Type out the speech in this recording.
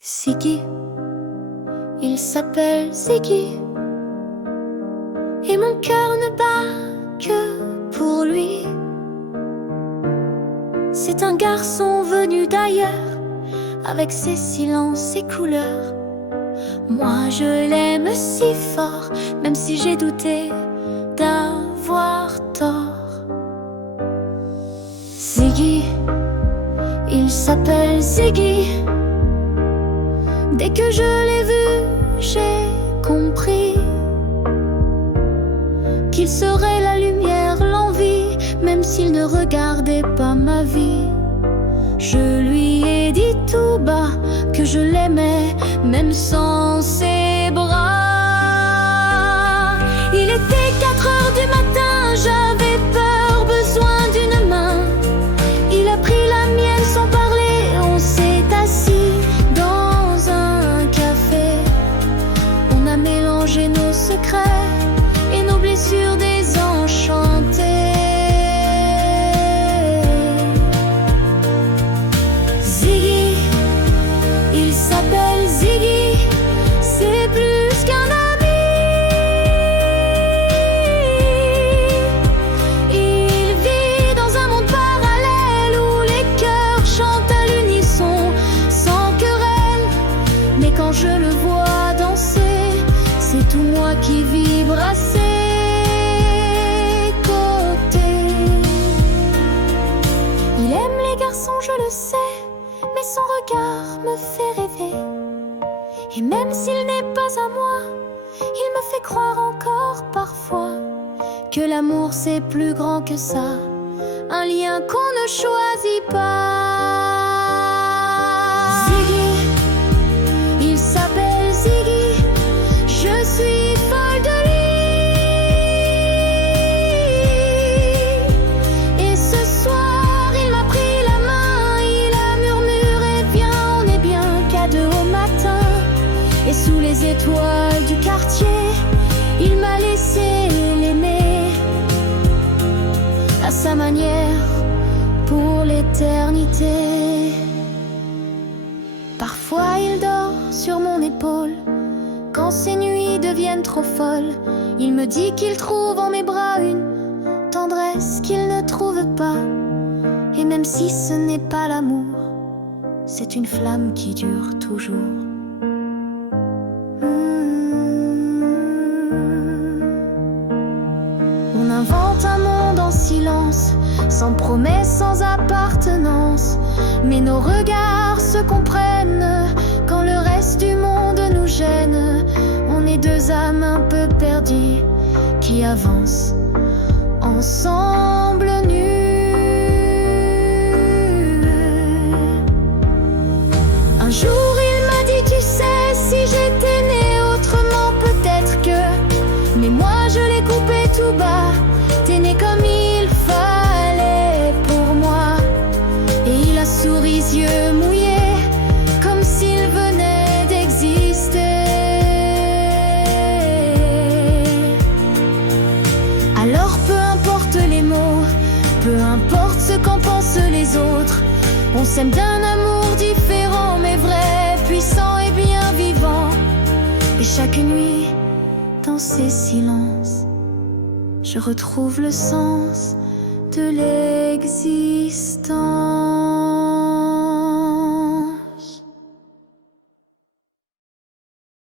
Ziggy, il s'appelle Ziggy, et mon cœur ne bat que pour lui. C'est un garçon venu d'ailleurs, avec ses silences, ses couleurs. Moi je l'aime si fort, même si j'ai douté d'avoir tort. Ziggy, il s'appelle Ziggy. Dès que je l'ai vu, j'ai compris qu'il serait la lumière, l'envie, même s'il ne regardait pas ma vie. Je lui ai dit tout bas que je l'aimais, même sans ses bras. Il était 4 heures du matin, j'avais peur, besoin d'une main. Il a pris la mienne sans parler, on s'est assis dans un café. On a mélangé nos secrets et nos blessures désenchantées. Ziggy, il s'appelle Ziggy, c'est plus qu'un ami. Il vit dans un monde parallèle où les cœurs chantent à l'unisson, sans querelle. Mais quand je le vois danser, c'est tout moi qui vibre à ses côtés. Il aime les garçons, je le sais, mais son regard me fait rêver. Et même s'il n'est pas à moi, il me fait croire encore parfois que l'amour c'est plus grand que ça, un lien qu'on ne choisit pas. Ziggy, il s'appelle Ziggy, je suis folle de lui. Et ce soir il m'a pris la main, il a murmuré viens, on est bien qu'à 2 au matin. Et sous les étoiles du quartier, il m'a laissé l'aimer à sa manière pour l'éternité. Parfois il dort sur mon épaule, quand ces nuits deviennent trop folles. Il me dit qu'il trouve en mes bras une tendresse qu'il ne trouve pas. Et même si ce n'est pas l'amour, c'est une flamme qui dure toujours. On invente un monde en silence, sans promesse, sans appartenance. Mais nos regards se comprennent quand le reste du monde nous gêne. On est 2 âmes un peu perdues qui avancent ensemble nues. Un jour il m'a dit tu sais, si j'étais né autrement peut-être que. Mais moi je l'ai coupé tout bas, t'es né comme il fallait pour moi. Et il a souri, yeux mouillés, comme s'il venait d'exister. Alors peu importe les mots, peu importe ce qu'en pensent les autres, on s'aime d'un amour différent mais vrai, puissant et bien vivant. Et chaque nuit, dans ces silences, je retrouve le sens de l'existence.